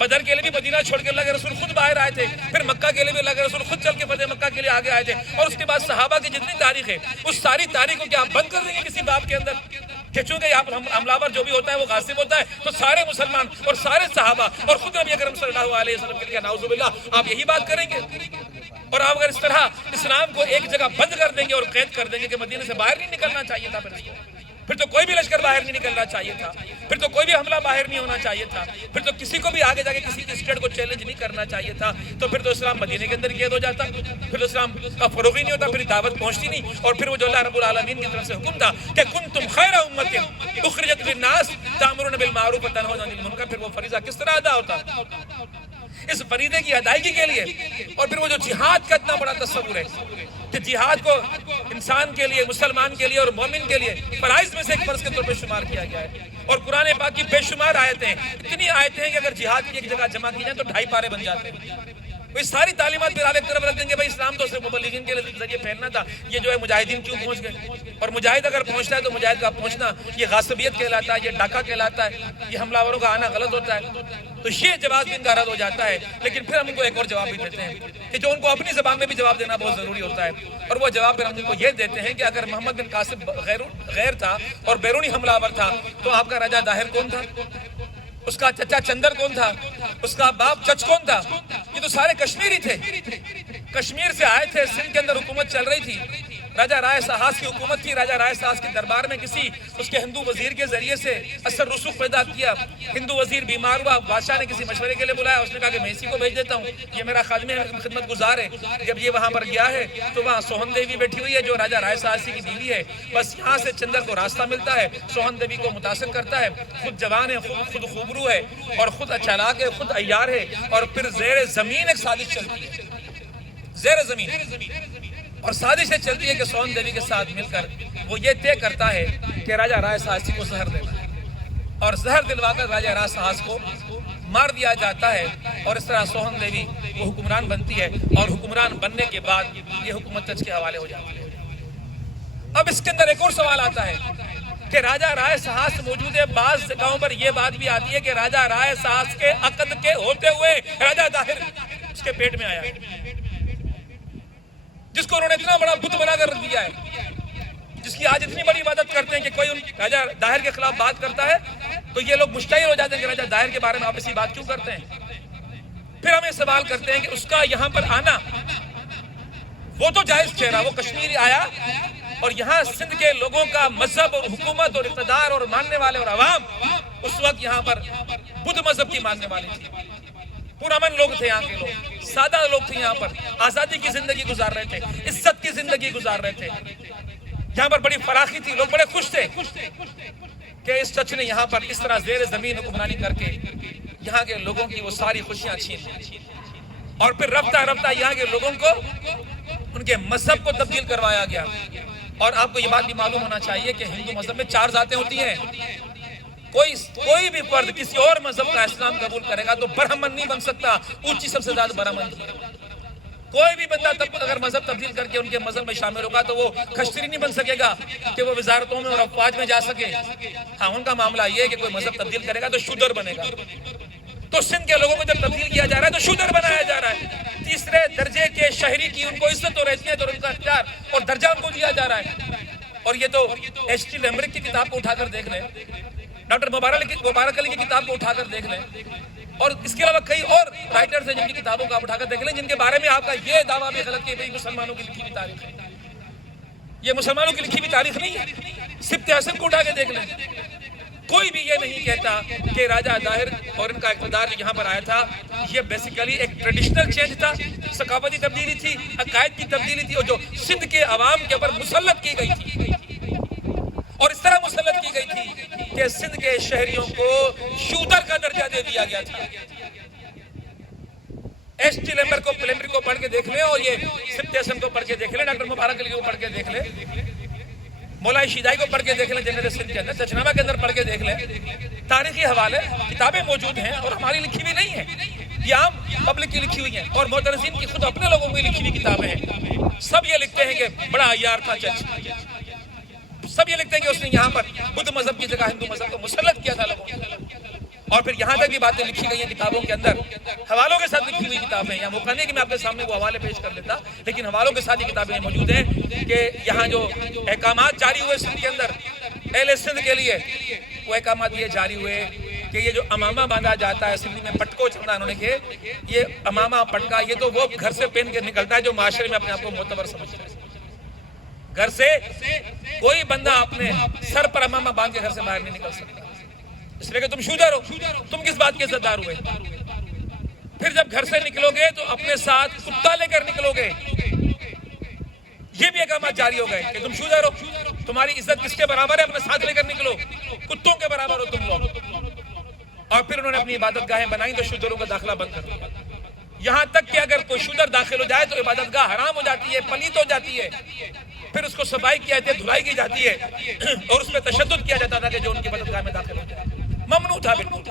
بدر کے لیے بھی مدینہ چھوڑ کے اللہ کے رسول خود باہر آئے تھے، پھر مکہ کے لیے بھی اللہ کے رسول خود چل کے فتح مکہ کے لیے آگے آئے تھے، اور اس کے بعد صحابہ کی جتنی تاریخ ہے اس ساری تاریخ کو کیا آپ بند کر دیں گے کسی باب کے اندر کہ چونکہ یہاں پر حملہ جو بھی ہوتا ہے وہ غاصب ہوتا ہے، تو سارے مسلمان اور سارے صحابہ اور خود نبی اکرم صلی اللہ علیہ وسلم کے لیے نعوذ باللہ آپ یہی بات کریں گے؟ اور آپ اگر اس طرح اسلام کو ایک جگہ بند کر دیں گے اور قید کر دیں گے کہ مدینے سے باہر نہیں نکلنا چاہیے تھا، پھر تو کوئی بھی لشکر باہر نہیں نکلنا چاہیے تھا، پھر تو کوئی بھی حملہ باہر نہیں ہونا چاہیے تھا، پھر تو کسی کو بھی آگے جا کے کسی کے اسٹیٹ کو چیلنج نہیں کرنا چاہیے تھا، تو پھر تو اسلام مدینے کے اندر قید ہو جاتا، پھر تو اسلام کا فروغ ہی نہیں ہوتا، پھر دعوت پہنچتی نہیں، اور پھر وہ جو اللہ رب العالمین کی طرف سے حکم تھا کہ کنتم خیر امت اخرجت للناس تأمرون بالمعروف وتنہون عن المنکر، پھر وہ فریضہ کس طرح ادا ہوتا؟ اس فریضے کی ادائیگی کے لیے، اور پھر وہ جو جہاد کا اتنا بڑا تصور ہے کہ جہاد کو انسان کے لیے، مسلمان کے لیے اور مومن کے لیے فرائض میں سے ایک فرض کے طور پہ شمار کیا گیا ہے، اور قرآن پاک کی بے شمار آیتیں، اتنی آیتیں ہیں کہ اگر جہاد کی ایک جگہ جمع کی جائیں تو 2.5 پارے بن جاتے ہیں۔ وہ ساری تعلیمات پھر آپ ایک طرف رکھ دیں گے بھائی اسلام تو صرف مبلغین کے ذریعے پھیلنا تھا، یہ جو ہے مجاہدین کیوں پہنچ گئے؟ اور مجاہد اگر پہنچتا ہے تو مجاہد کا پہنچنا یہ غاصبیت کہلاتا ہے، یہ ڈاکہ کہلاتا ہے، یہ حملہ آوروں کا آنا غلط ہوتا ہے، تو یہ جواب ان کا رد ہو جاتا ہے۔ لیکن پھر ہم ان کو ایک اور جواب بھی دیتے ہیں کہ جو ان کو اپنی زبان میں بھی جواب دینا بہت ضروری ہوتا ہے، اور وہ جواب پھر ہم ان کو یہ دیتے ہیں کہ اگر محمد بن قاسم غیر تھا اور بیرونی حملہ آور تھا تو آپ کا راجہ داہر کون تھا؟ اس کا چچا چندر کون تھا؟ اس کا باپ چچ کون تھا؟ یہ تو سارے کشمیری تھے، کشمیر سے آئے تھے، سندھ کے اندر حکومت چل رہی تھی، راجہ رائے سہاس کی حکومت تھی، راجہ رائے سہاس کے دربار میں کسی اس کے ہندو وزیر کے ذریعے سے اثر رسوخ پیدا کیا، ہندو وزیر بیمار ہوا، بادشاہ نے کسی مشورے کے لیے بلایا، اس نے کہا کہ میں اسی کو بھیج دیتا ہوں، یہ میرا خادم خدمت گزار ہے۔ جب یہ وہاں پر گیا ہے تو وہاں سوہن دیوی بیٹھی ہوئی ہے جو راجہ رائے سہاسی کی بیوی ہے، بس یہاں سے چندر کو راستہ ملتا ہے، سوہن دیوی کو متاثر کرتا ہے، خود جوان ہے، خود خوبرو ہے، اور خود چالاک ہے، خود عیار ہے، اور پھر زیر زمین ایک سازش چلتی ہے، زیر زمین، اور سازش یہ چلتی ہے کہ سوہن دیوی کے ساتھ مل کر وہ یہ طے کرتا ہے کہ راجہ رائے سہاسی کو زہر دینا ہے، اور زہر دلوا کر راجہ رائے سہاس کو مار دیا جاتا ہے، اور اس طرح سوہن دیوی وہ حکمران بنتی ہے، اور حکمران بننے کے بعد یہ حکومت چچ کے حوالے ہو جاتی ہے۔ اب اس کے اندر ایک اور سوال آتا ہے کہ راجہ رائے سہاس موجود ہے، بعض جگہوں پر یہ بات بھی آتی ہے کہ راجہ رائے سہاس کے عقد کے ہوتے ہوئے راجہ داہر اس کے پیٹ میں آیا ہے، جس کو انہوں نے اتنا بڑا بت بنا کر رکھ دیا ہے، جس کی آج اتنی بڑی عبادت کرتے ہیں کہ کوئی ان راجہ داہر کے خلاف بات کرتا ہے تو یہ لوگ مشتعل ہو جاتے ہیں کہ راجہ داہر کے بارے میں آپ ایسی بات کیوں کرتے ہیں؟ پھر ہم یہ سوال کرتے ہیں کہ اس کا یہاں پر آنا وہ تو جائز چہرہ، وہ کشمیری آیا اور یہاں سندھ کے لوگوں کا مذہب اور حکومت اور اقتدار اور ماننے والے اور عوام اس وقت یہاں پر بدھ مذہب کی ماننے والی تھی، پرامن لوگ تھے، یہاں کے لوگ سادہ لوگ تھے، یہاں پر آزادی کی زندگی گزار رہے تھے، عزت کی زندگی گزار رہے تھے، یہاں پر بڑی فراخی تھی، لوگ بڑے خوش تھے کہ اس چچ نے یہاں پر اس طرح زیر زمین حکمرانی کر کے یہاں کے لوگوں کی وہ ساری خوشیاں چھین لی، اور پھر رفتہ رفتہ یہاں کے لوگوں کو ان کے مذہب کو تبدیل کروایا گیا۔ اور آپ کو یہ بات بھی معلوم ہونا چاہیے کہ ہندو مذہب میں 4 ذاتیں ہوتی ہیں، کوئی بھی فرد کسی اور مذہب کا اسلام قبول کرے گا تو برہمن نہیں بن سکتا، اونچی سب سے زیادہ برہمن تھی، کوئی بھی بندہ اگر مذہب تبدیل کر کے ان کے مذہب میں شامل ہوگا تو وہ کھشتری نہیں بن سکے گا کہ وہ وزارتوں میں اور افواج میں جا سکے۔ ہاں، ان کا معاملہ یہ ہے کہ کوئی مذہب تبدیل کرے گا تو شودر بنے گا، تو سندھ کے لوگوں کو جب تبدیل کیا جا رہا ہے تو شودر بنایا جا رہا ہے، تیسرے درجے کے شہری کی ان کو عزت اور حیثیت اور ان کا اختیار اور درجہ ان کو دیا جا رہا ہے۔ اور یہ تو ایچ ٹی لیمرک کی کتاب کو اٹھا کر دیکھ لیں، ڈاکٹر مبارک علی کی کتاب کو اٹھا کر دیکھ لیں، اور اس کے علاوہ کئی اور رائٹرز ہیں جن کی کتابوں کو آپ اٹھا کر دیکھ لیں جن کے بارے میں آپ کا یہ دعویٰ بھی غلط کہ بھئی مسلمانوں کی لکھی ہوئی تاریخ ہے، یہ مسلمانوں کی لکھی ہوئی تاریخ نہیں ہے۔ سبط حسن کو اٹھا کے دیکھ لیں، کوئی بھی یہ نہیں کہتا کہ راجہ داہر اور ان کا اقتدار جو یہاں پر آیا تھا یہ بیسیکلی ایک ٹریڈیشنل چینج تھا، ثقافتی تبدیلی تھی، عقائد کی تبدیلی تھی، اور جو سندھ کے عوام کے اوپر مسلط کی گئی تھی، اور اس طرح مسلط کی گئی تھی کہ سندھ کے شہریوں کو شودر کا درجہ دے دیا گیا تھا۔ ایچ ٹی لیمبرک کو پڑھ کے دیکھ لیں، اور یہ سبط حسن کو پڑھ کے دیکھ لیں، ڈاکٹر مبارک علی کو پڑھ کے دیکھ لیں، مولائی شیدائی کو پڑھ کے دیکھ لیں، جنرل سندھ کے اندر سچنامہ کے اندر پڑھ کے دیکھ لیں، تاریخی حوالے کتابیں موجود ہیں اور ہماری لکھی ہوئی نہیں ہیں، یہ عام پبلک کی لکھی ہوئی ہیں، اور معترضین کی خود اپنے لوگوں کی لکھی ہوئی کتابیں ہیں۔ سب یہ لکھتے ہیں کہ بڑا عیار تھا چچ، سب یہ لکھتے ہیں کہ اس نے یہاں پر بدھ مذہب کی جگہ ہندو مذہب کو مسلط کیا تھا لوگوں کو۔ اور پھر یہاں تک بھی باتیں لکھی گئی ہیں کتابوں کے اندر، حوالوں کے ساتھ لکھی ہوئی کتابیں ہیں، یا موقع نہیں کہ میں آپ کے سامنے وہ حوالے پیش کر لیتا، لیکن حوالوں کے ساتھ یہ کتابیں موجود ہیں کہ یہاں جو احکامات جاری ہوئے سندھ کے اندر اہل سندھ کے لیے، وہ احکامات یہ جاری ہوئے کہ یہ جو امامہ باندھا جاتا ہے سندھ میں، پٹکو چندہ انہوں نے کہ یہ امامہ پٹکا یہ تو وہ گھر سے پہن کے نکلتا ہے جو معاشرے میں اپنے آپ کو معتبر سمجھتا ہے۔ گھر سے کوئی بندہ اپنے سر پر امامہ باندھ کے گھر سے باہر نہیں نکل سکتا، اس لیے کہ تم شودر ہو، تم کس بات کے عزتدار ہوئے؟ پھر جب گھر سے نکلو گے تو اپنے ساتھ کتا لے کر نکلو گے، یہ بھی احکامات جاری ہو گئے کہ تم شودر ہو، تمہاری عزت کس کے برابر ہے؟ اپنے ساتھ لے کر نکلو، کتوں کے برابر ہو تم لوگ۔ اور پھر انہوں نے اپنی عبادت گاہیں بنائیں تو شودروں کا داخلہ بند کر دیا، یہاں تک کہ اگر کوئی شودر داخل ہو جائے تو عبادت گاہ حرام ہو جاتی ہے، پلیت ہو جاتی ہے، پھر اس کو صفائی کی جاتی ہے، دھلائی کی جاتی ہے، اور اس پہ تشدد کیا جاتا تھا کہ جو ان کی عبادت گاہ میں داخل ہو جائے، ممنوع تھا بالکل۔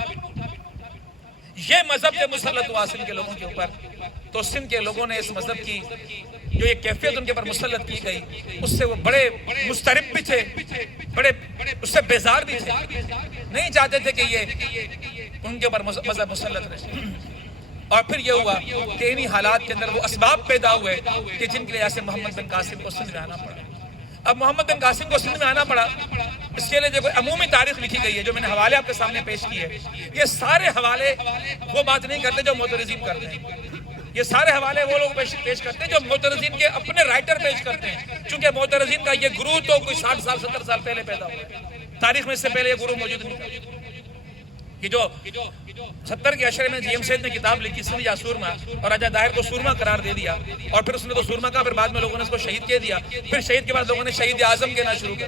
یہ مذہب سے مسلط ہوا سندھ کے لوگوں کے اوپر، تو سندھ کے لوگوں نے اس مذہب کی جو یہ کیفیت ان کے اوپر مسلط کی گئی، اس سے وہ بڑے مسترب بھی تھے، بڑے اس سے بیزار بھی تھے، نہیں چاہتے تھے کہ یہ ان کے اوپر مذہب مسلط رہے۔ اور پھر یہ ہوا کہ انہی حالات کے اندر وہ اسباب پیدا ہوئے کہ جن کی وجہ سے محمد بن قاسم کو سندھ میں آنا پڑا۔ اب محمد بن قاسم کو سندھ میں آنا پڑا، اس کے لیے جو عمومی تاریخ لکھی گئی ہے، جو میں نے حوالے آپ کے سامنے پیش کیے، یہ سارے حوالے وہ بات نہیں کرتے جو معترضین کرتے ہیں، یہ سارے حوالے وہ لوگ پیش کرتے ہیں جو معترضین کے اپنے رائٹر پیش کرتے ہیں، چونکہ معترضین کا یہ گروہ تو کوئی 60 سال 70 سال پہلے پیدا ہوا، تاریخ میں اس سے پہلے یہ گروہ موجود نہیں تھا۔ کہ جو 70 کے عشرے میں جی ایم سید نے کتاب لکھی سندھ یا سورما، اور راجہ داہر کو سورما قرار دے دیا، اور پھر اس نے تو سورما کہا، پھر بعد میں لوگوں نے اس کو شہید کہہ دیا، پھر شہید کے بعد لوگوں نے شہید اعظم کہنا شروع کیا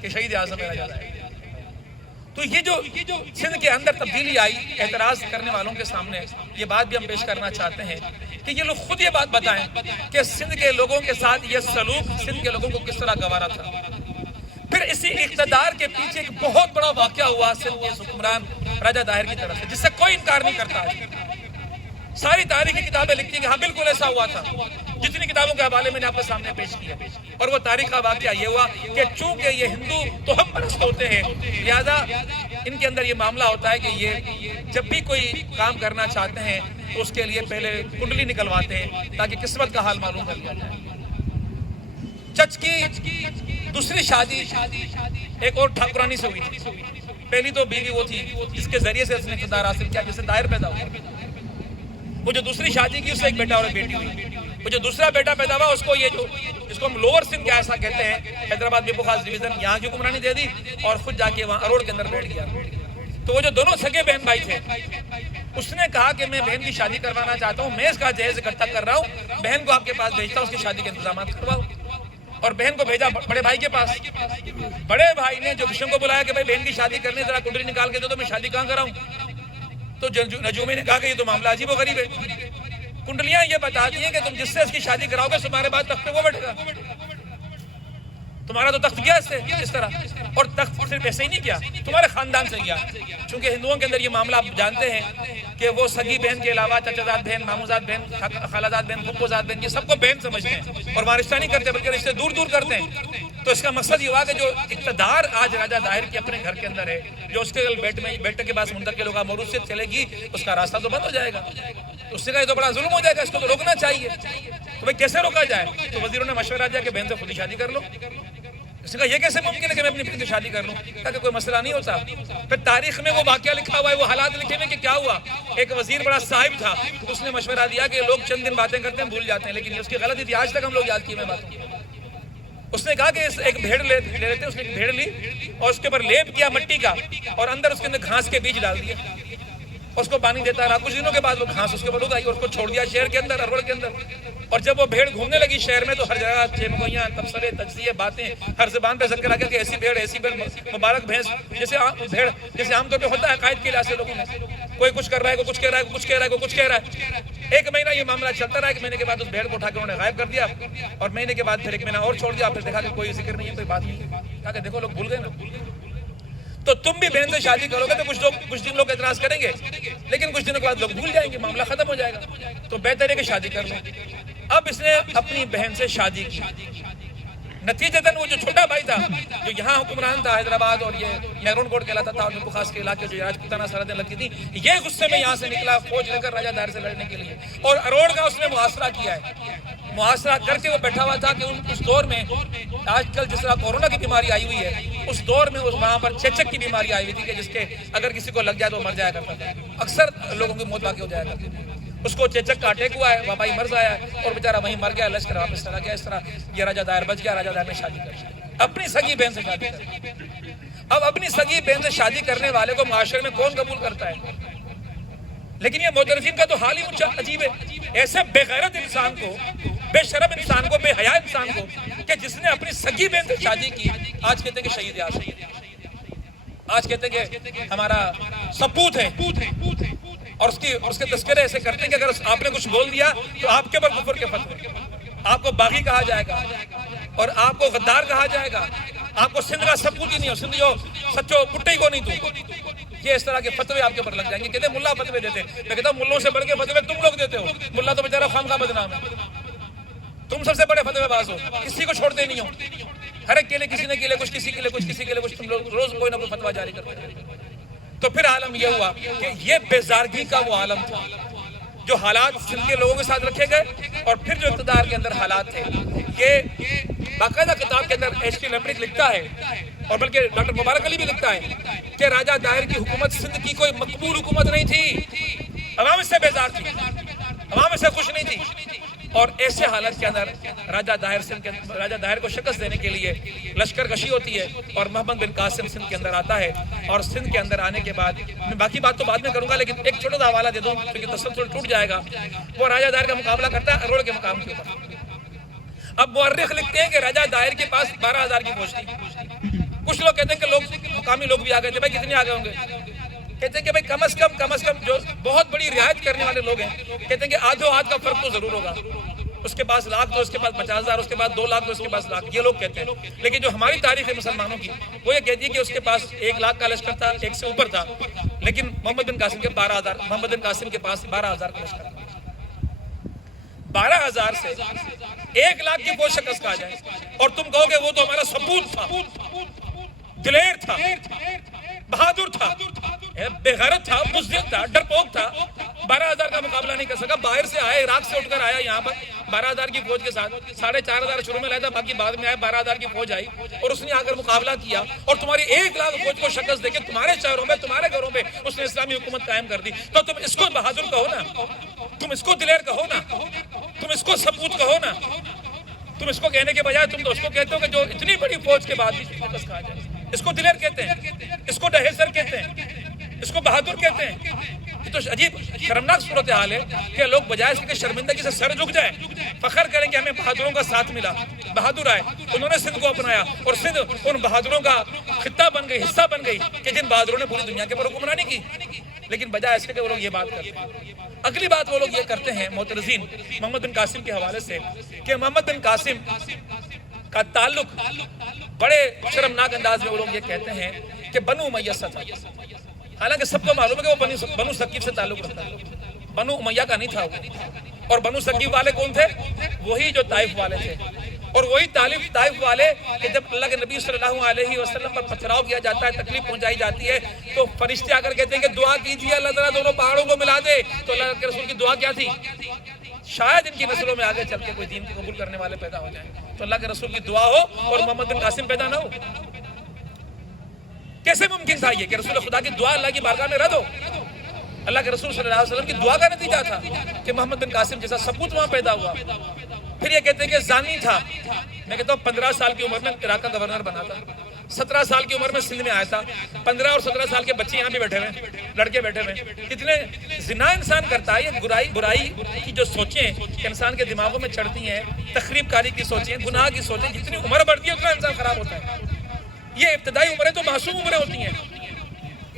کہ شہید اعظم ہے راجہ داہر۔ تو یہ جو سندھ کے اندر تبدیلی آئی، اعتراض کرنے والوں کے سامنے یہ بات بھی ہم پیش کرنا چاہتے ہیں کہ یہ لوگ خود یہ بات بتائیں کہ سندھ کے لوگوں کے ساتھ یہ سلوک سندھ کے لوگوں کو کس طرح گوارا تھا۔ پھر اسی اقتدار کے پیچھے ایک بہت بڑا واقعہ ہوا سندھ کے حکمران راجہ داہر کی طرف سے، جس سے کوئی انکار نہیں کرتا۔ ساری تاریخی کتابیں لکھتی ہیں کہ ہاں بالکل ایسا ہوا تھا، جتنی کتابوں کے حوالے میں نے آپ کے سامنے پیش کیا، اور وہ تاریخ کا واقعہ یہ ہوا کہ چونکہ یہ ہندو توہم پرست ہوتے ہیں، لہذا ان کے اندر یہ معاملہ ہوتا ہے کہ یہ جب بھی کوئی کام کرنا چاہتے ہیں تو اس کے لیے پہلے کنڈلی نکلواتے ہیں تاکہ قسمت کا حال معلوم کر لیا جائے۔ چچ کی دوسری شادی ایک اور ٹھاکرانی سے ہوئی تھی، پہلی تو بیوی وہ تھی جس کے ذریعے سے اس نے اقتدار حاصل کیا، جس سے داہر پیدا ہوا۔ وہ جو دوسری شادی کی اس سے ایک بیٹا اور ایک بیٹی ہوئی، وہ جو دوسرا بیٹا پیدا ہوا اس کو یہ جو جس کو ہم لوور سندھ کے ایسا کہتے ہیں، حیدرآباد میں بخاص ڈویژن، یہاں کی حکمرانی دے دی اور خود جا کے وہاں اروڑ کے اندر بیٹھ گیا۔ تو وہ جو دونوں سگے بہن بھائی تھے، اس نے کہا کہ میں بہن کی شادی کروانا چاہتا ہوں، میں اس کا جہیز اکٹھا کر رہا ہوں، بہن کو آپ کے پاس بھیجتا ہوں، اس کی شادی کے انتظامات کرواؤ۔ اور بہن کو بھیجا بڑے بھائی کے پاس، بڑے بھائی نے جو بشم کو بلایا کہ بھائی بہن کی شادی کرنے ذرا کنڈلی نکال کے دو تو میں شادی کہاں کراؤں؟ تو نجومی نے کہا کہ یہ تو معاملہ عجیب و غریب ہے، کنڈلیاں یہ بتاتی ہیں کہ تم جس سے اس کی شادی کراؤ گے تمہارے بعد تخت پہ وہ بیٹھے گا، تمہارا تو تخت گیا اس سے اس طرح، اور تخت صرف ایسے ہی نہیں کیا، تمہارے خاندان سے گیا، چونکہ ہندوؤں کے اندر یہ معاملہ آپ جانتے ہیں کہ وہ سگی بہن کے علاوہ چچا زاد بہن، مامو زاد بہن، خالہ زاد بہن، پھپھو زاد بہن، یہ سب کو بہن سمجھتے ہیں اور وارثہ نہیں کرتے بلکہ رشتے دور دور کرتے ہیں۔ تو اس کا مقصد یہ ہوا کہ جو اقتدار آج راجہ داہر کے اپنے گھر کے اندر ہے، جو اس کے بیٹے کے پاس منتقل ہوگا، موروثیت چلے گی، اس کا راستہ تو بند ہو جائے گا، اس سے کہا یہ تو بڑا ظلم ہو جائے گا، اس کو تو روکنا چاہیے۔ تو بھائی کیسے روکا جائے؟ تو وزیروں نے مشورہ دیا کہ بہن سے خود ہی شادی کر لو۔ اس نے کہا یہ کیسے ممکن ہے کہ میں اپنی بہن سے شادی کر لوں؟ تاکہ کوئی مسئلہ نہیں ہوتا۔ پھر تاریخ میں وہ واقعہ لکھا ہوا ہے، وہ حالات لکھے ہوئے کہ کیا ہوا۔ ایک وزیر بڑا صاحب تھا، اس نے مشورہ دیا کہ لوگ چند دن باتیں کرتے ہیں بھول جاتے ہیں، لیکن یہ اس کی غلطی تھی، آج تک ہم لوگ یاد کیے میں باتوں۔ اس نے کہا کہ ایک بھیڑ لے لیتے، اس نے ایک بھیڑ لی اور اس کے اوپر لیپ کیا مٹی کا، اور اندر اس کے اندر گھاس کے بیج ڈال دیے، اور اس کو پانی دیتا رہا۔ کچھ دنوں کے بعد وہ گھاس اس کے اوپر اگائی اور اس کو چھوڑ دیا شہر کے اندر، اروڑ کے اندر۔ اور جب وہ بھیڑ گھومنے لگی شہر میں تو ہر جگہ چمگوئیاں، تبصرے، تجزیے، باتیں، ہر زبان پہ ذکر آ گیا کہ ایسی بھیڑ مبارک بھینس، جیسے عام طور پہ ہوتا ہے عقائد کے لحاظ سے لوگوں میں، کوئی کچھ کر رہا ہے، کوئی کچھ کہہ رہا ہے، کوئی کچھ کہہ رہا ہے، کوئی کچھ کہہ رہا ہے۔ ایک مہینہ یہ معاملہ چلتا رہا، ایک مہینے کے بعد اس بھیڑ کو اٹھا کے انہوں نے غائب کر دیا، اور مہینے کے بعد پھر ایک مہینہ اور چھوڑ دیا، پھر دیکھا کہ کوئی ذکر نہیں ہے، کوئی بات نہیں ہے، کہا کہ دیکھو لوگ بھول گئے نا۔ تو تم بھی بہن سے شادی کرو گے تو کچھ دن لوگ اعتراض کریں گے، لیکن کچھ دنوں کے بعد لوگ بھول جائیں گے، معاملہ ختم ہو جائے گا، تو بہتر ہے کہ شادی کر لیں۔ اب اس نے اپنی بہن سے شادی کی، نتیجتاً وہ جو چھوٹا بھائی تھا جو یہاں حکمران تھا حیدرآباد اور یہ مہرون کوٹ کہلاتا تھا اور نکو خاص کے علاقے جو راجپوتانہ سرحدیں لگتی تھی، یہ غصے میں یہاں سے نکلا فوج لے کر راجہ دائر سے لڑنے کے لیے، اور اروڑ کا اس نے محاصرہ کیا ہے۔ محاصرہ کر کے وہ بیٹھا ہوا تھا کہ اس دور میں آج کل جس طرح کورونا کی بیماری آئی ہوئی ہے، اس دور میں وہاں پر چیچک کی بیماری آئی ہوئی تھی کہ جس کے اگر کسی کو لگ جائے تو مر جایا کرتا تھا، اکثر لوگوں کی موت واقع ہو جایا کرتی تھی۔ اس کو چیچک کا اٹیک ہوا ہے، وبائی مرض آیا ہے اور بیچارہ وہیں مر گیا، لشکر واپس چلا گیا۔ اس طرح یہ راجہ دائر بچ گیا، راجہ دائر نے شادی کر لی، اپنی سگی بہن سے شادی کر لی۔ اب اپنی سگی بہن سے شادی کرنے والے کو معاشرے میں کون قبول کرتا ہے؟ لیکن یہ معترضین کا تو حال ہی عجیب ہے، ایسے بے غیرت انسان کو، بے شرم انسان کو، بے حیا انسان کو کہ جس نے اپنی سگی بہن سے شادی کی، آج کہتے ہیں کہ شہید اعظم، آج کہتے ہیں کہ ہمارا سپوت ہے، اور اس کے تذکرے ایسے کرتے ہیں کہ اگر آپ نے کچھ بول دیا تو آپ کے اوپر کفر کے فتوے، آپ کو باغی کہا جائے گا اور آپ کو غدار کہا جائے گا، آپ کو سندھ کا سپوت ہی نہیں ہو، سندھ جو سچو پٹے ہی کو نہیں تو، یہ اس طرح کے فتوے آپ کے اوپر لگ جائیں گے۔ کہتے ہیں ملا فتوے دیتے، میں کہتا ہوں ملوں سے بڑھ کے فتوے تم لوگ دیتے ہو، ملا تو بیچارہ خامخواہ بدنام ہے، تم سب سے بڑے فتوے باز ہو، کسی کو چھوڑتے نہیں ہو، ہر ایک کے لیے کسی نے کے لیے کچھ، کسی کے لیے کچھ، کسی کے لیے کچھ، تم لوگ روز کوئی نہ کوئی فتویٰ جاری کرتے ہیں۔ تو پھر عالم یہ ہوا کہ یہ بیزارگی کا وہ عالم تھا جو حالات سندھ کے لوگوں کے ساتھ رکھے گئے، اور پھر جو اقتدار کے اندر حالات تھے، یہ باقاعدہ کتاب کے اندر ایچ ٹی لیمبرٹ لکھتا ہے، اور بلکہ ڈاکٹر مبارک علی بھی لکھتا ہے کہ راجہ دائر کی حکومت سندھ کی کوئی مقبول حکومت نہیں تھی، عوام اس سے بیزار تھی، عوام اس سے خوش نہیں تھی، اور ایسے حالت کے اندر راجہ دائر کو شکست دینے کے لیے لشکر کشی ہوتی ہے، اور محمد بن قاسم سندھ کے اندر آتا ہے، اور سندھ کے اندر آنے کے بعد میں باقی بات تو بعد میں کروں گا، لیکن ایک چھوٹا سا حوالہ دے دوں کیونکہ تسلسل ٹوٹ جائے گا۔ وہ راجہ دائر کا مقابلہ کرتا ہے اروڑ کے مقام کے اوپر۔ اب مورخ لکھتے ہیں کہ راجہ دائر کے پاس 12,000 کی فوج تھی۔ کچھ لوگ کہتے ہیں کہ مقامی لوگ بھی آ گئے تھے، بھائی کتنے آ گئے ہوں گے؟ کہتے ہیں کہ بھائی کم از کم جو بہت بڑی رعایت کرنے والے لوگ ہیں، کہتے ہیں کہ آدھو آدھ کا فرق تو ضرور ہوگا، اس کے پاس لاکھ تو اس کے پاس 50,000، اس کے پاس 2 لاکھ تو اس کے پاس لاکھ، یہ لوگ کہتے ہیں۔ لیکن جو ہماری تاریخ ہے مسلمانوں کی، وہ یہ کہتی ہے کہ اس کے پاس 1 لاکھ کا لشکر تھا، 1 سے اوپر تھا، لیکن محمد بن قاسم کے 12,000، محمد بن قاسم کے پاس 12,000 کا لشکر تھا۔ 12,000 سے 1 لاکھ کی فوج شکست کھا جائے، اور تم کہو کہ وہ تو ہمارا سپوت تھا، دلیر تھا، بہادر تھا، بے غیرت تھا، بزدل تھا، ڈرپوک تھا، 12,000 کا مقابلہ نہیں کر سکا۔ باہر سے آئے، عراق سے اٹھ کر آیا یہاں پر 12,000 کی فوج کے ساتھ، 4,500 شروع میں لایا تھا، باقی بعد میں آئے، 12,000 کی فوج آئی اور اس نے آ کر مقابلہ کیا، اور تمہاری 1 لاکھ فوج کو شکست دے کے تمہارے شہروں میں، تمہارے گھروں میں اس نے اسلامی حکومت قائم کر دی۔ تو تم اس کو بہادر کہو نا، تم اس کو دلیر کہو نا، تم اس کو سپوت کہو نا، تم اس کو کہنے کے بجائے تم تو اس کو کہتے ہو کہ جو اتنی بڑی فوج کے بعد بھی شکست کھا جائے، اس کو دلیر کہتے ہیں، اس کو ڈہیسر کہتے ہیں، اس کو بہادر کہتے ہیں۔ یہ تو عجیب شرمناک صورتحال ہے کہ لوگ بجائے اس کے شرمندگی سے سر جھک جائیں، فخر کریں کہ ہمیں بہادروں کا ساتھ ملا، بہادر آئے، انہوں نے سندھ کو اپنایا، اور سندھ ان بہادروں کا خطہ بن گئی، حصہ بن گئی کہ جن بہادروں نے پوری دنیا کے اوپر حکمرانی کی۔ لیکن بجائے اس کے کہ وہ لوگ یہ بات کرتے ہیں۔ اگلی بات وہ لوگ یہ کرتے ہیں معترضین محمد بن قاسم کے حوالے سے کہ محمد بن قاسم کا تعلق بڑے شرمناک انداز میں وہ لوگ یہ کہتے ہیں کہ بنو امیہ سے تھا، حالانکہ سب کو معلوم ہے کہ وہ بنو ثقیف سے تعلق رکھتا ہے، بنو امیہ کا نہیں تھا وہ۔ اور بنو ثقیف والے کون تھے؟ وہی جو طائف والے تھے، اور وہی طائف والے کہ جب اللہ کے نبی صلی اللہ علیہ وسلم پر پتھراؤ کیا جاتا ہے، تکلیف پہنچائی جاتی ہے، تو فرشتے آ کر کہتے ہیں کہ دعا کیجیے اللہ تعالیٰ دونوں پہاڑوں کو ملا دے۔ تو اللہ کے رسول کی دعا کیا تھی؟ شاید ان کی نسلوں میں آگے چل کے کوئی دین کو قبول کرنے والے پیدا ہو جائیں، تو اللہ کے رسول کی دعا ہو اور محمد بن قاسم پیدا نہ ہو۔ کیسے ممکن تھا یہ کہ رسول خدا کی دعا اللہ کی بارگاہ میں رد ہو؟ اللہ کے رسول صلی اللہ علیہ وسلم کی دعا کا نتیجہ تھا کہ محمد بن قاسم جیسا سپوت وہاں پیدا ہوا۔ پھر یہ کہتے ہیں کہ زانی تھا، میں کہتا ہوں 15 سال کی عمر میں عراق کا گورنر بنا تھا، 17 سال کی عمر میں سندھ میں آیا تھا، 15 اور 17 سال کے بچے یہاں بھی بیٹھے ہوئے، لڑکے بیٹھے ہوئے، کتنے زنا انسان کرتا ہے۔ یہ برائی کی جو سوچیں کہ انسان کے دماغوں میں چڑھتی ہیں، تخریب کاری کی سوچیں، گناہ کی سوچیں، جتنی عمر بڑھتی ہے اتنا انسان خراب ہوتا ہے۔ یہ ابتدائی عمریں تو معصوم عمریں ہوتی ہیں۔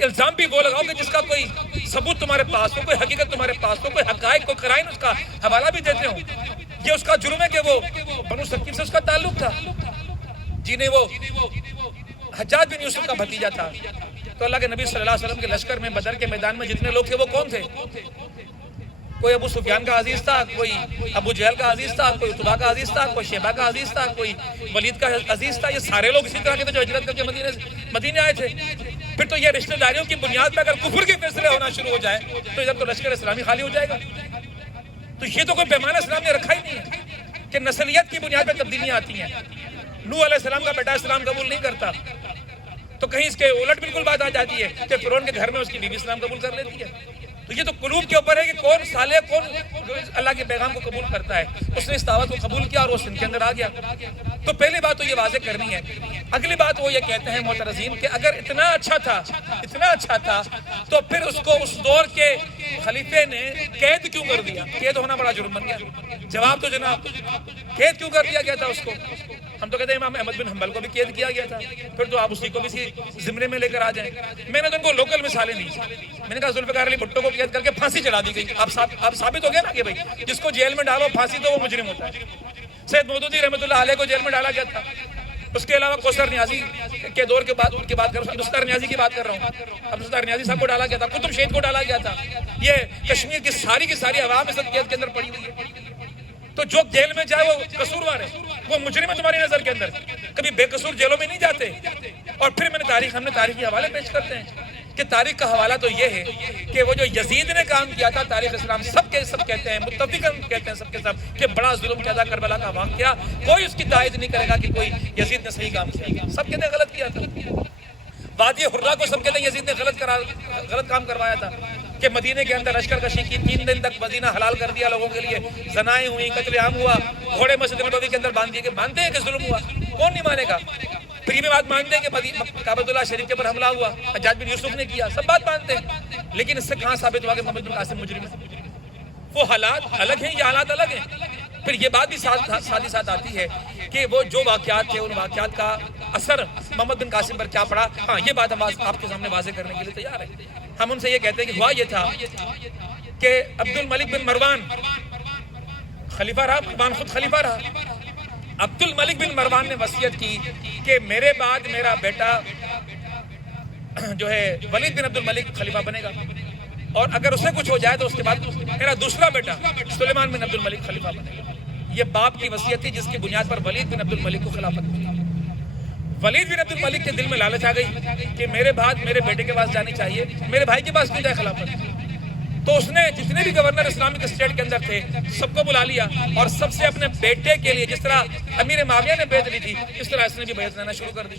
الزام بھی وہ لگاؤ کہ جس کا کوئی ثبوت تمہارے پاس ہو، کوئی حقیقت تمہارے پاس ہو، کوئی حقائق، کوئی قرائن اس کا حوالہ بھی دیتے ہوں۔ یہ اس کا جرم ہے کہ وہ بنو ثقیف سے اس کا تعلق تھا، جنہیں وہ حجاج بن یوسف کا بھتیجا تھا۔ تو اللہ کے نبی صلی اللہ علیہ وسلم کے لشکر میں بدر کے میدان میں جتنے لوگ تھے وہ کون تھے؟ کوئی ابو سفیان کا عزیز تھا، کوئی ابو جہل کا عزیز تھا، کوئی عتبہ کا عزیز تھا، کوئی شیبہ کا عزیز تھا، کوئی ولید کا عزیز تھا. یہ سارے لوگ اسی طرح کے تھے جو ہجرت کر کے مدینے آئے تھے. پھر تو یہ رشتہ داریوں کی بنیاد پہ اگر کفر کے فیصلے ہونا شروع ہو جائے تو ادھر تو لشکر اسلامی خالی ہو جائے گا. تو یہ تو کوئی پیمانہ اسلام نے رکھا ہی نہیں ہے کہ نسلیت کی بنیاد پہ تبدیلیاں آتی ہیں. نوح علیہ السلام کا بیٹا اسلام قبول نہیں کرتا تو کہیں اس کے الٹ بالکل بات آ جاتی ہے کہ فرعون کے گھر میں اس کی بیوی اسلام قبول کر لیتی ہے. تو یہ تو قلوب کے اوپر ہے کہ کون صالح، کون اللہ کے پیغام کو قبول کرتا ہے. اس نے اس دعوت کو قبول کیا اور وہ سندھ کے اندر آ گیا. تو پہلی بات تو یہ واضح کرنی ہے. اگلی بات وہ یہ کہتے ہیں معترضین کہ اگر اتنا اچھا تھا تو پھر اس کو اس دور کے خلیفے نے قید کیوں کر دیا؟ قید ہونا بڑا جرم بن گیا. جواب تو جناب، قید کیوں کر دیا گیا تھا اس کو؟ ہم تو کہتے ہیں امام احمد بن حنبل کو بھی قید کیا گیا تھا. پھر تو آپ اسی کو بھی زمرے میں لے کر آ جائیں. میں نے تو ان کو لوکل مثالیں دی. میں نے کہا ذوالفقار علی بھٹو کو قید کر کے پھانسی چڑھا دی گئی. آپ ثابت ہو گیا نا کہ بھائی جس کو جیل میں ڈالو پھانسی تو وہ مجرم ہوتا ہے. سید مودودی رحمۃ اللہ علیہ کو جیل میں ڈالا گیا تھا. اس کے علاوہ کوثر نیازی کے دور کے بعد ان کی بات کر رہا ہوں، عبدالستار نیازی کی بات کر رہا ہوں. عبدالستار نیازی صاحب کو ڈالا گیا تھا، قطب شہید کو ڈالا گیا تھا. یہ کشمیر کی ساری عوام اس وقت قید کے اندر پڑی ہوئی ہے. تو جو جیل میں جائے وہ قصوروار ہے، وہ مجرم ہے تمہاری نظر کے اندر. کبھی بے قصور جیلوں میں نہیں جاتے. اور پھر ہم نے تاریخی حوالے پیش کرتے ہیں کہ تاریخ کا حوالہ تو یہ ہے کہ وہ جو یزید نے کام کیا تھا، تاریخ اسلام سب کہتے ہیں، متفقاً کہتے ہیں سب کے سب کہ بڑا ظلم کیا تھا. کربلا کا واقعہ کوئی اس کی تائید نہیں کرے گا کہ کوئی یزید نے صحیح کام کیا. سب کہتے ہیں غلط کیا تھا. وادی حرہ کو سب کہتے ہیں یزید نے غلط کام کروایا تھا کہ مدینے کے اندر لشکر کشی کی، 3 دن تک مدینہ حلال کر دیا لوگوں کے لیے، زنائیں ہوئی، قتل عام ہوا، گھوڑے مسجد نبوی کے اندر باندھ دیے. مانتے ہیں کہ ظلم ہوا؟ کون نہیں مانے گا؟ پھر یہ بات مانتے ہیں کہ کعبۃ اللہ شریف کے پر حملہ ہوا، حجاج بن یوسف نے کیا. سب بات مانتے ہیں، لیکن اس سے کہاں ثابت ہوا کہ محمد بن قاسم مجرم ہے؟ وہ حالات الگ ہیں، یہ حالات الگ ہیں. پھر یہ بات بھی ساتھ ہی ساتھ آتی ہے کہ وہ جو واقعات تھے ان واقعات کا اثر محمد بن قاسم پر کیا پڑا. ہاں، یہ بات ہم آپ کے سامنے واضح کرنے کے لیے تیار ہیں. ہم ان سے یہ کہتے ہیں کہ ہوا یہ تھا کہ عبد الملک بن مروان خلیفہ رہا، مروان خود خلیفہ رہا. عبد الملک بن مروان نے وصیت کی کہ میرے بعد میرا بیٹا جو ہے ولید بن عبد الملک خلیفہ بنے گا، اور اگر اسے کچھ ہو جائے تو اس کے بعد میرا دوسرا بیٹا سلیمان بن عبد الملک خلیفہ بنے گا. یہ باپ کی وصیت تھی جس کی بنیاد پر ولید بن عبد الملک کو خلافت ملی. ولید بن عبد الملک کے دل میں لالچ آ گئی کہ میرے بعد میرے بیٹے کے پاس جانی چاہیے، میرے بھائی کے پاس کیوں جائے خلافت. تو اس نے جتنے بھی گورنر اسلامک اسٹیٹ کے اندر تھے سب کو بلا لیا اور سب سے اپنے بیٹے کے لیے، جس طرح امیر معاویہ نے بیعت لی تھی اس طرح اس نے بھی بیعت لینا شروع کر دی.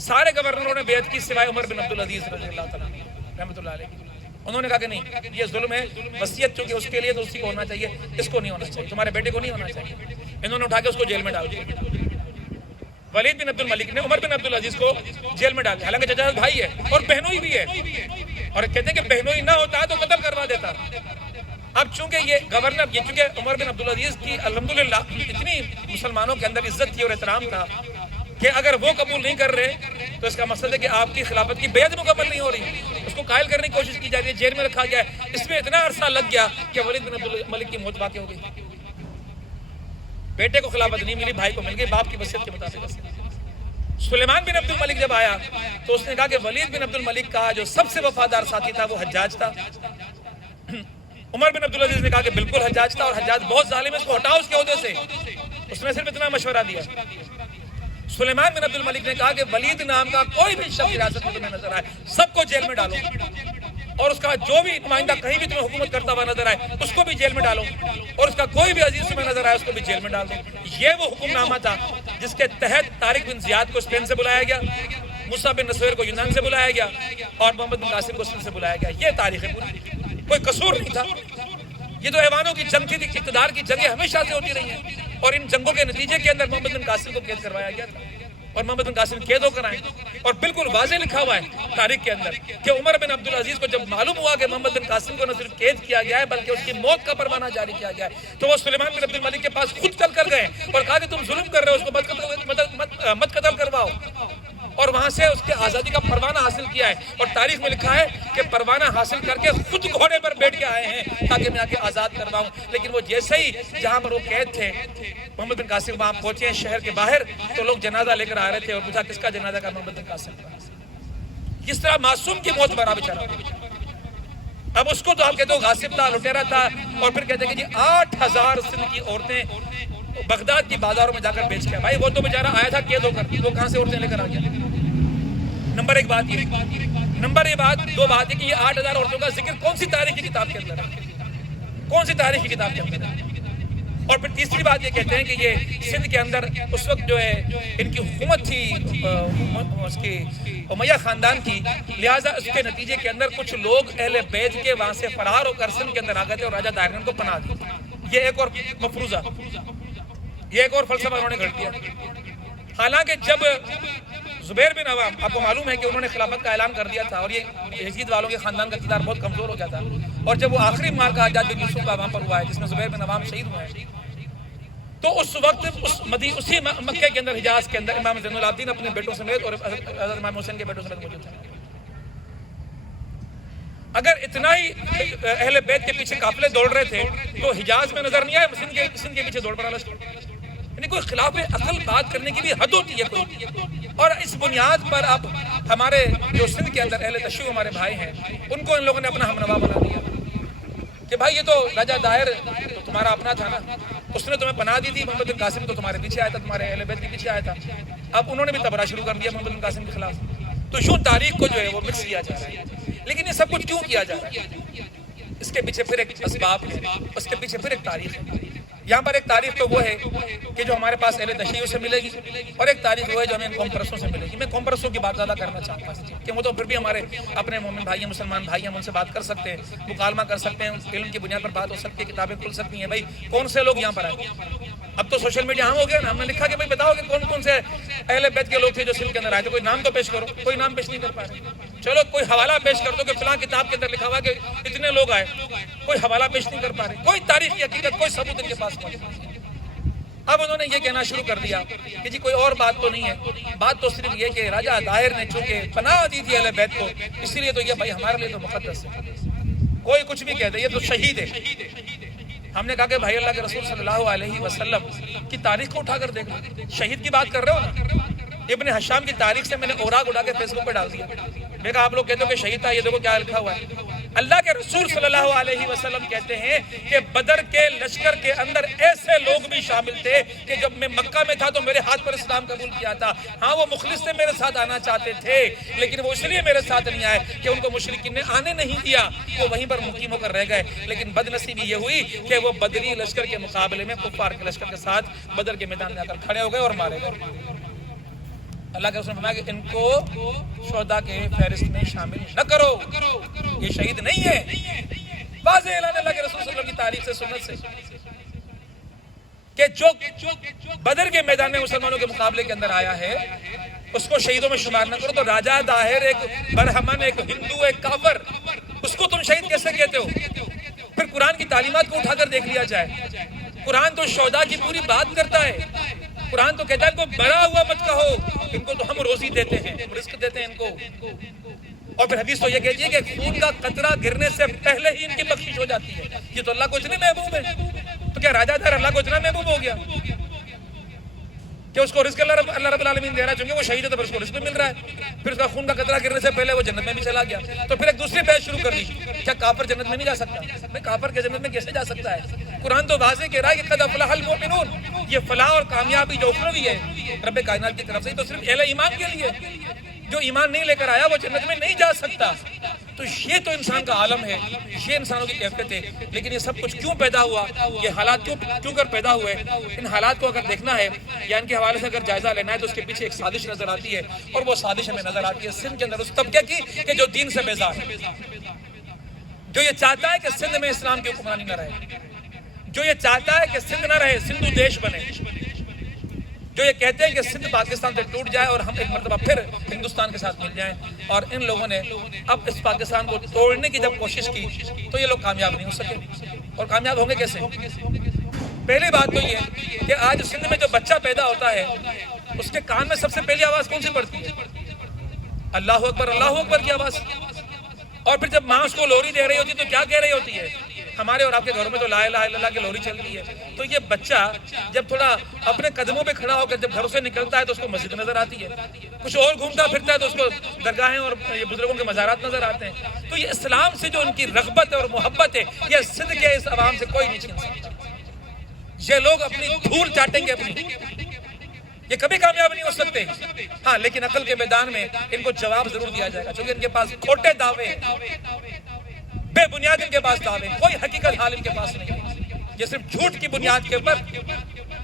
سارے گورنروں نے بیعت کی سوائے عمر بن عبدالعزیز رضی اللہ تعالیٰ رحمۃ اللہ علیہ. انہوں نے کہا کہ نہیں، یہ ظلم ہے، وصیت چونکہ اس کے لیے تو اسی کو ہونا چاہیے، اس کو نہیں ہونا چاہیے، تمہارے بیٹے کو نہیں ہونا چاہیے. انہوں نے اٹھا کے اس کو جیل میں ڈال دیا. ولید بن عبد الملک نے عمر بن عبدالعزیز کو جیل میں ڈال دیا، حالانکہ چچا بھائی ہے اور بہنوئی بھی ہے، اور کہتے ہیں کہ بہنوئی نہ ہوتا تو قتل کروا دیتا. اب چونکہ یہ گورنر، یہ چونکہ عمر بن عبدالعزیز کی الحمدللہ اتنی مسلمانوں کے اندر عزت تھی اور احترام تھا کہ اگر وہ قبول نہیں کر رہے تو اس کا مقصد ہے کہ آپ کی خلافت کی بیعت مکمل نہیں ہو رہی. اس کو قائل کرنے کی کوشش کی جا رہی ہے، جیل میں رکھا گیا ہے. اس میں اتنا عرصہ لگ گیا کہ ولید بن عبدالملک کی موت واقع ہو گئی. بیٹے کو خلافت نہیں ملی، بھائی کو مل گئی باپ کی وصیت کے مطابق. سلیمان بن عبد الملک جب آیا تو اس نے کہا کہ ولید بن عبد الملک کا جو سب سے وفادار ساتھی تھا وہ حجاج تھا. عمر بن عبدالعزیز نے کہا کہ بالکل حجاج تھا، اور حجاج بہت ظالم ہے، اس کو ہٹاؤ اس کے عہدے سے. اس نے صرف اتنا مشورہ دیا. سلیمان بن عبد الملک نے کہا کہ ولید نام کا کوئی بھی شخص ریاست میں تمہیں نظر آئے سب کو جیل میں ڈالو، اور اس کا جو بھی نمائندہ کہیں بھی تمہیں حکومت کرتا ہوا نظر آئے اس کو بھی جیل میں ڈالو، اور اس کا کوئی بھی عزیز تمہیں نظر آئے اس کو بھی جیل میں ڈال دو. یہ وہ حکم نامہ تھا جس کے تحت طارق بن زیاد کو اسپین سے بلایا گیا، موسیٰ بن نصیر کو یونان سے بلایا گیا، اور محمد بن قاسم کو سندھ سے بلایا گیا. یہ تاریخ ہے پوری، کوئی قصور نہیں تھا. یہ تو ایوانوں کی جنگ تھی، اقتدار کی جنگیں ہمیشہ سے ہوتی رہی ہیں، اور ان جنگوں کے نتیجے کے اندر محمد بن قاسم کو قید کروایا گیا تھا، اور محمد بن قاسم قید ہو کر آئے. اور بالکل واضح لکھا ہوا ہے تاریخ کے اندر کہ عمر بن عبدالعزیز کو جب معلوم ہوا کہ محمد بن قاسم کو نہ صرف قید کیا گیا ہے بلکہ اس کی موت کا پروانہ جاری کیا گیا ہے، تو وہ سلیمان بن عبد الملک کے پاس خود چل کر گئے اور کہا کہ تم ظلم کر رہے ہو، اس کو مت قتل کرواؤ. اور وہاں سے اس کے آزادی کا پروانہ حاصل کیا ہے، اور تاریخ میں لکھا ہے کہ پروانہ حاصل کر کے خود گھوڑے پر بیٹھ کے آئے ہیں تاکہ میں آ کے آزاد کرواؤں. لیکن وہ جیسے ہی جہاں پر وہ قید تھے محمد بن قاسم وہاں پہنچے ہیں شہر کے باہر، تو لوگ جنازہ لے کر آ رہے تھے اور پوچھا کس کا جنازہ کا؟ محمد بن قاسم کا. کس طرح معصوم کی موت بنا بیچارہ. اب اس کو تو آپ کہتے ہو غاصب تھا، لٹیرا تھا، اور پھر کہتے ہیں کہ جی 8000 سندھ کی عورتیں بغداد کی بازاروں میں جا کر بیچ گیا. بھائی وہ تو بیچارہ آیا تھا قید ہو کر، وہ کہاں سے عورتیں لے کر آ گیا؟ نمبر ایک بات یہ. نمبر یہ بات دو بات ہے کہ یہ 8000 عورتوں کا ذکر کون سی تاریخ کی کتاب کے اندر ہے؟ کون سی تاریخ کی کتاب کے اندر ہے؟ اور پھر تیسری بات یہ کہتے ہیں کہ یہ سندھ کے اندر اس وقت جو ہے ان کی حکومت تھی اس کی امیہ خاندان کی، لہٰذا اس کے نتیجے کے اندر کچھ لوگ اہل بیت کے وہاں سے فرار ہو کر سندھ کے اندر آ گئے تھے اور راجہ داہر نے ان کو پناہ دی. یہ ایک اور مفروضہ، یہ ایک اور فلسفہ انہوں نے گھڑ دیا. حالانکہ جب زبیر بن عوام، آپ کو معلوم ہے کہ انہوں نے خلافت کا اعلان کر دیا تھا اور یہ یزید والوں کے خاندان کا اقتدار بہت کمزور ہو گیا تھا، اور جب وہ آخری مارکہ حجاج بن یوسف کا وہاں پر ہوا ہے جس میں زبیر بن عوام شہید ہوئے ہیں، تو اس وقت اسی مکے کے اندر، حجاز کے اندر، امام زین العابدین اپنے بیٹوں سمیت اور حضرت امام حسین کے بیٹوں سمیت موجود تھے. اگر اتنا ہی اہل بیت کے پیچھے قافلے دوڑ رہے تھے تو حجاز میں نظر نہیں آئے سندھ کے پیچھے دوڑ پڑا لشکر. یعنی کوئی خلاف عقل بات کرنے کی بھی حد ہوتی ہے کوئی. اور اس بنیاد پر اب ہمارے جو سندھ کے اندر اہل تشیع ہمارے بھائی ہیں، ان کو ان لوگوں نے اپنا ہمنوا بنا دیا کہ بھائی یہ تو راجہ داہر تو تمہارا اپنا تھا نا، اس نے تمہیں پناہ دی تھی. محمد بن قاسم تو تمہارے پیچھے آیا تھا، تمہارے اہل بیت کے پیچھے آیا تھا. اب انہوں نے بھی تبرہ شروع کر دیا محمد بن قاسم کے خلاف. تو یوں تاریخ کو جو ہے وہ مکس کیا جا رہا ہے. لیکن یہ سب کچھ کیوں کیا جا رہا ہے؟ اس کے پیچھے پھر ایک اسباب ہے، اس کے پیچھے پھر ایک تاریخ ہے. یہاں پر ایک تاریخ تو وہ ہے کہ جو ہمارے پاس اہل تشیع سے ملے گی، اور ایک تاریخ وہ ہے جو ہمیں قوم پرستوں سے ملے گی. میں قوم پرستوں کی بات زیادہ کرنا چاہتا ہوں کہ وہ تو پھر بھی ہمارے اپنے مومن بھائی ہیں، مسلمان بھائی ہیں، ہم ان سے بات کر سکتے ہیں، مکالمہ کر سکتے ہیں، علم کی بنیاد پر بات ہو سکتی ہے، کتابیں کھل سکتی ہیں. بھائی کون سے لوگ یہاں پر آئے؟ اب تو سوشل میڈیا ہم ہو گیا نا، ہم نے لکھا کہ بھائی بتاؤ کہ کون کون سے اہل بیت کے لوگ تھے جو سندھ کے اندر آئے تھے. کوئی نام تو پیش کرو. کوئی نام پیش نہیں کر پا رہے. چلو کوئی حوالہ پیش کر دو کہ فلاں کتاب کے اندر لکھا ہوا کہ اتنے لوگ آئے. کوئی حوالہ پیش نہیں کر پا رہے. کوئی تاریخی حقیقت، کوئی ثبوت ان کے پاس نہیں. اب انہوں نے یہ کہنا شروع کر دیا کہ جی کوئی اور بات تو نہیں ہے، بات تو صرف یہ کہ راجہ داہر نے چونکہ پناہ دی تھی اہل بیت کو، اس لیے تو یہ بھائی ہمارے لیے تو مقدس ہے. کوئی کچھ بھی کہہ دے، یہ تو شہید ہے. ہم نے کہا کہ بھائی اللہ کے رسول صلی اللہ علیہ وسلم کی تاریخ کو اٹھا کر دیکھ لو. شہید کی بات کر رہے ہو نا؟ ابن حشام کی تاریخ سے میں نے اوراق اٹھا کے فیس بک پہ ڈال دیا. میں کہا آپ لوگ کہتے ہو کہ شہید تھا، یہ دیکھو کیا لکھا ہوا ہے. اللہ کے رسول صلی اللہ علیہ وسلم کہتے ہیں کہ بدر کے لشکر کے اندر ایسے لوگ بھی شامل تھے کہ جب میں مکہ میں تھا تو میرے ہاتھ پر اسلام قبول کیا تھا. ہاں وہ مخلص سے میرے ساتھ آنا چاہتے تھے، لیکن وہ اس لیے میرے ساتھ نہیں آئے کہ ان کو مشرکین نے آنے نہیں دیا، وہ وہیں پر مقیم ہو کر رہ گئے. لیکن بدنصیبی یہ ہوئی کہ وہ بدری لشکر کے مقابلے میں کفار کے لشکر کے ساتھ بدر کے میدان میں آ کر کھڑے ہو گئے اور مارے گئے. اللہ کے رسول نے فرمایا کہ ان کو شہداء کے فہرست میں شامل نہ کرو، یہ شہید نہیں ہے. واضح اعلان اللہ کے رسول صلی اللہ علیہ وسلم کی تاریخ سے، سنت سے، کہ جو بدر کے میدان میں مسلمانوں کے مقابلے کے اندر آیا ہے اس کو شہیدوں میں شمار نہ کرو. تو راجہ داہر ایک برہمن، ایک ہندو، ایک کافر، اس کو تم شہید کیسے کہتے ہو؟ پھر قرآن کی تعلیمات کو اٹھا کر دیکھ لیا جائے. قرآن تو شہداء کی پوری بات کرتا ہے. قرآن تو کہتا ہے ان کو بڑا ہوا مت کہو، ان کو تو ہم روزی دیتے ہیں، ہم رزق دیتے ہیں ان کو. اور پھر حدیث تو یہ کہتی ہے کہ خون کا قطرہ گرنے سے پہلے ہی ان کی بخشش ہو جاتی ہے. یہ تو اللہ کو اتنے محبوب ہے. تو کیا راجہ داہر اللہ کو اتنا محبوب ہو گیا کہ اس کو رزق اللہ رب العالمین دے رہا ہے؟ چونکہ وہ شہید ہے تو پھر اس کو رزق بھی مل رہا ہے. پھر اس کا خون کا قطرہ گرنے سے پہلے وہ جنت میں بھی چلا گیا. تو پھر ایک دوسری بحث شروع کر دی، کیا کافر جنت میں نہیں جا سکتا؟ میں کافر کے جنت میں کیسے جا سکتا ہے؟ قرآن تو واضح کہہ رہا ہے کہ قد افلح المؤمنون. یہ فلاح اور کامیابی جو اخروی ہے رب کائنات کی طرف سے، تو صرف اہل ایمان کے لیے. جو ایمان نہیں لے کر آیا وہ جنت میں نہیں جا سکتا. تو یہ تو انسان کا عالم ہے، یہ انسانوں کی کیفیت ہے. لیکن یہ سب کچھ کیوں پیدا ہوا، یہ حالات کیوں کر پیدا ہوئے؟ ان حالات کو اگر دیکھنا ہے یا ان کے حوالے سے اگر جائزہ لینا ہے تو اس کے پیچھے ایک سازش نظر آتی ہے. اور وہ سازش ہمیں نظر آتی ہے سندھ کے اندر اس طبقے کی کہ جو دین سے بیزار ہے، جو یہ چاہتا ہے کہ سندھ میں اسلام کی حکمرانی نہ رہے، جو یہ چاہتا ہے کہ سندھ نہ رہے، سندھو دیش بنے، جو یہ کہتے ہیں کہ سندھ پاکستان سے ٹوٹ جائے اور ہم ایک مرتبہ پھر ہندوستان کے ساتھ مل جائیں. اور ان لوگوں نے اب اس پاکستان کو توڑنے کی جب کوشش کی تو یہ لوگ کامیاب نہیں ہو سکے. اور کامیاب ہوں گے کیسے؟ پہلی بات تو یہ کہ آج سندھ میں جو بچہ پیدا ہوتا ہے اس کے کان میں سب سے پہلی آواز کون سی پڑتی ہے؟ اللہ اکبر، اللہ اکبر کی آواز. اور پھر جب ماں اس کو لوری دے رہی ہوتی ہے تو کیا کہہ رہی ہوتی ہے؟ ہمارے اور آپ کے گھروں میں تو لا الہ الا اللہ کی لوری چل رہی ہے. تو یہ بچہ جب تھوڑا اپنے قدموں پہ کھڑا ہو کر جب گھروں سے نکلتا ہے تو اس کو مسجد نظر آتی ہے, کچھ اور گھومتا پھرتا ہے تو اس کو درگاہیں اور یہ بزرگوں کے مزارات نظر آتے ہیں. تو یہ اسلام سے جو ان کی رغبت اور محبت ہے, یہ صدق ہے, اس عوام سے کوئی نہیں چھین سکتا. یہ لوگ اپنی دھول چاٹیں گے اپنی, یہ کبھی کامیاب نہیں ہو سکتے. ہاں لیکن عقل کے میدان میں ان کو جواب ضرور دیا جائے گا, کیونکہ ان کے پاس کھوٹے دعوے, بے بنیاد ان کے پاس دعوے, کوئی حقیقت حال ان کے پاس نہیں ہے. یہ صرف جھوٹ کی بنیاد کے اوپر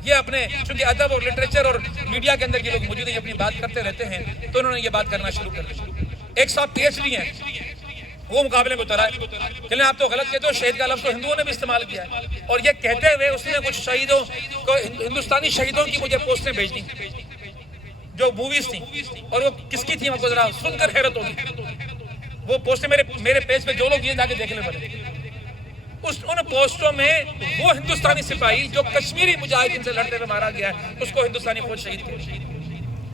یہ اپنے, چونکہ ادب اور لٹریچر اور میڈیا کے اندر یہ لوگ موجود ہیں, اپنی بات کرتے رہتے ہیں, تو انہوں نے یہ بات کرنا شروع کر دی. ایک صاحب پی ایچ ڈی ہیں, وہ مقابلے میں اترا ہے, کہ آپ تو غلط کہتے ہو, شہید کا لفظ تو ہندوؤں نے بھی استعمال کیا ہے, اور یہ کہتے ہوئے اس نے کچھ شہیدوں کو, ہندوستانی شہیدوں کی مجھے پوسٹیں بھیج دی جو موویز تھیں, اور وہ کس کی تھیں آپ کو ذرا سن کر حیرت ہوگی. وہ پوسٹیں میرے پیج پہ جو لوگ یہ جا کے دیکھنے پڑے, ان پوسٹوں میں وہ ہندوستانی سپاہی جو کشمیری مجاہدین سے لڑتے ہوئے مارا گیا ہے, اس کو ہندوستانی فوج شہید کیا,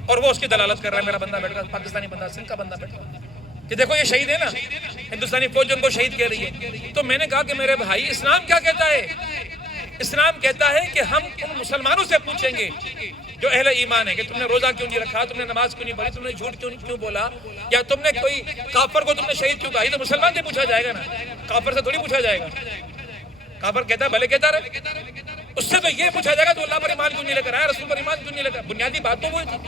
اور وہ اس کی دلالت کر رہا ہے. میرا بندہ بیٹھ کر, پاکستانی بندہ, سندھ کا بندہ بیٹھ کر, کہ دیکھو یہ شہید ہے نا, ہندوستانی فوج جو ان کو شہید کہہ رہی ہے. تو میں نے کہا کہ میرے بھائی, اسلام کیا کہتا ہے؟ اسلام کہتا ہے کہ ہم ان مسلمانوں سے پوچھیں گے جو اہل ایمان ہے, کہ تم نے روزہ کیوں نہیں رکھا, تم نے نماز کیوں نہیں پڑھی, تم نے جھوٹ کیوں بولا, یا تم نے کوئی کافر کو تم نے شہید کیوں کہا. یہ تو مسلمان سے پوچھا جائے گا نا, کافر سے تھوڑی پوچھا جائے گا. کافر کہتا ہے بھلے کہتا رہے, اس سے تو یہ پوچھا جائے گا تو اللہ پر ایمان کیوں نہیں لے کر آیا, رسول پر ایمان کیوں نہیں لے کر. بنیادی بات تو وہ تھی,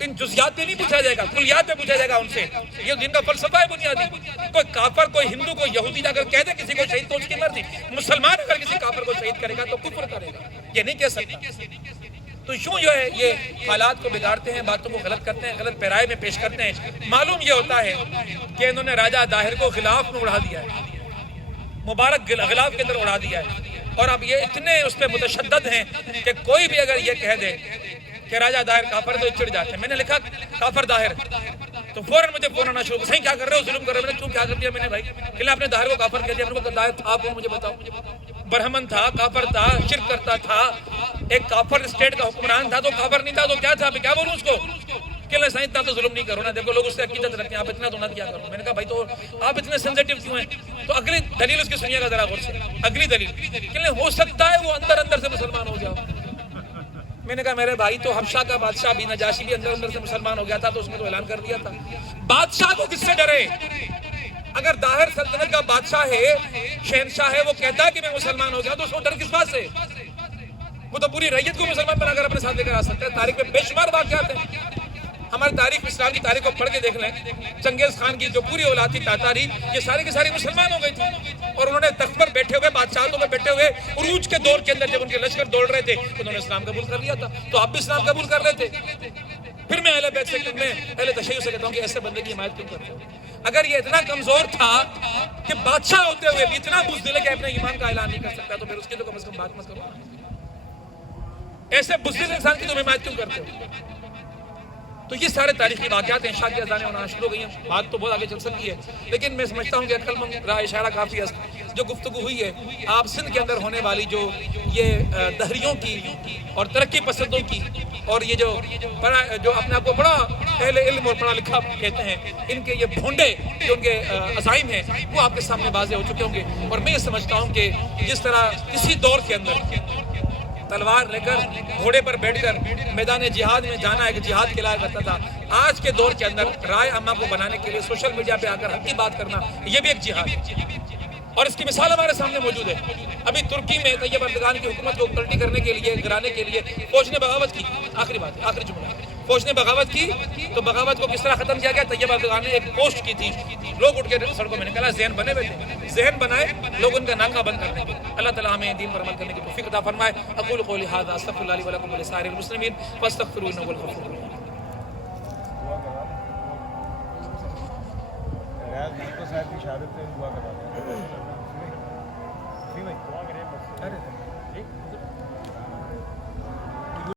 ان جزیات پہ نہیں پوچھا جائے گا, کلیات پہ پوچھا جائے گا ان سے. یہ دین کا فلسفہ ہے بنیادی. کوئی کافر, کوئی ہندو, کوئی یہودی اگر کہہ دے کسی کو شہید تو اس کی مرضی, مسلمان اگر کسی کافر کو شہید کرے گا تو کفر کرے گا, یہ نہیں کہہ سکتا. تو یوں جو ہے یہ حالات کو بگاڑتے ہیں, باتوں کو غلط کرتے ہیں, غلط پیرائے میں پیش کرتے ہیں. معلوم یہ ہوتا ہے کہ انہوں نے راجہ داہر کو غلاف میں اڑا دیا ہے, مبارک غلاف کے اندر اڑا دیا ہے, اور اب یہ اتنے اس پہ متشدد ہیں کہ کوئی بھی اگر یہ کہہ دے کہ راجہ داہر کافر تو چڑ جاتے ہیں. میں نے لکھا کافر داہر, تو فوراً مجھے فون آنا شروع, صحیح کیا کر رہے ہو, ظلم کر رہے ہو. میں نے کیوں کیا کر دیا میں نے بھائی, کہ آپ نے داہر کو کافر کہہ دیا. میں نے کہا داہر تھا کون, مجھے بتاؤ. برہمن تھا, کافر تھا, شرک کرتا تھا, ایک کافر اسٹیٹ کا حکمران تھا, تو کافر نہیں تھا تو کیا تھا, میں کیا بولوں اس کو. کہ اللہ صحیح اتنا تو ظلم نہیں کرو نا, دیکھو لوگ اس سے عقیدت رکھتے ہیں, آپ اتنا تو نہ کیا کرو. میں نے کہا بھائی تو آپ اتنے سینسیٹیو کیوں ہیں. تو اگلی دلیل اس کی سنیے گا ذرا غور سے, اگلی دلیل کہ ہو سکتا ہے وہ اندر سے مسلمان ہو جاؤ. میں نے کہا میرے بھائی تو حبشہ کا بادشاہ بھی, نجاشی بھی اندر سے مسلمان ہو گیا تھا, تو اس نے تو اعلان کر دیا تھا. بادشاہ کو کس سے ڈرے؟ اگر داہر سلطنت کا بادشاہ ہے, شہنشاہ ہے, وہ کہتا ہے کہ میں مسلمان ہو گیا, تو اس کو ڈر کس بات سے؟ وہ تو پوری ریت کو مسلمان بنا کر اپنے ساتھ لے کر آ سکتا ہے. تاریخ میں بے شمار واقعات ہیں, ہماری تاریخ, اسلام کی تاریخ کو پڑھ کے دیکھ لیں. چنگیز خان کی جو پوری اولاد تھی تاتاری, یہ ساری کی ساری مسلمان ہو گئی تھی, اور انہوں نے تخت پر بیٹھے ہوئے, بادشاہتوں میں بیٹھے ہوئے, عروج کے دور کے اندر جب ان کے لشکر دوڑ رہے تھے, انہوں نے اسلام قبول کر لیا تھا. تو آپ بھی اسلام قبول کر لیتے. پھر میں اہل بیت سے, میں اہل تشیع سے کہتا ہوں کہ ایسے بندے کی حمایت کیوں کرتے ہیں. اگر یہ اتنا کمزور تھا کہ بادشاہ ہوتے ہوئے بھی اتنا بزدل ہے کہ اپنے ایمان کا اعلان نہیں کر سکتا, تو پھر اس کی تو کم از کم بات مت کرو. ایسے بزدل انسان کی تم حمایت کیوں کرتے ہو. تو یہ سارے تاریخی واقعات ہیں. عشاء کی اذانیں ہونا شروع ہو گئی ہیں, بات تو بہت آگے چل سکتی ہے, لیکن میں سمجھتا ہوں کہ عقل مند رائے اشارہ کافی ہے. جو گفتگو ہوئی ہے, آپ سندھ کے اندر ہونے والی جو یہ دہریوں کی اور ترقی پسندوں کی, اور یہ جو اپنے آپ کو بڑا اہل علم اور پڑھا لکھا کہتے ہیں, ان کے یہ بھونڈے جو ان کے عزائم ہیں, وہ آپ کے سامنے واضح ہو چکے ہوں گے. اور میں یہ سمجھتا ہوں کہ جس طرح کسی دور کے اندر تلوار لے کر, گھوڑے پر بیٹھ کر میدان جہاد میں جانا ایک جہاد کہلایا کرتا تھا, آج کے دور کے اندر رائے عامہ کو بنانے کے لیے سوشل میڈیا پہ آ کر حق کی بات کرنا, یہ بھی ایک جہاد ہے. اور اس کی مثال ہمارے سامنے موجود ہے. ابھی ترکی میں طیب اردگان کی حکومت کو پلٹی کرنے کے لیے, گرانے کے لیے فوج نے بغاوت کی. آخری بات ہے, آخری جملہ, فوج نے بغاوت کی. تو بغاوت کو کس طرح ختم کیا گیا؟ طیب اردگان نے ایک پوسٹ کی تھی, لوگ اٹھ کے سڑکوں میں نکلا, ذہن بنے ہوئے تھے, ذہن بنائے لوگ ان کا ناکہ بند کرنے کے. اللہ تعالیٰ ہمیں دین پر عمل کرنے کی توفیق عطا فرمائے. اقول قولی ھذا استغفر اللہ لی ولکم ولسائر المسلمین فاستغفروہ انہ هو الغفور الرحیم. صاحب کی شہادت سے دعا کرواتے ہیں.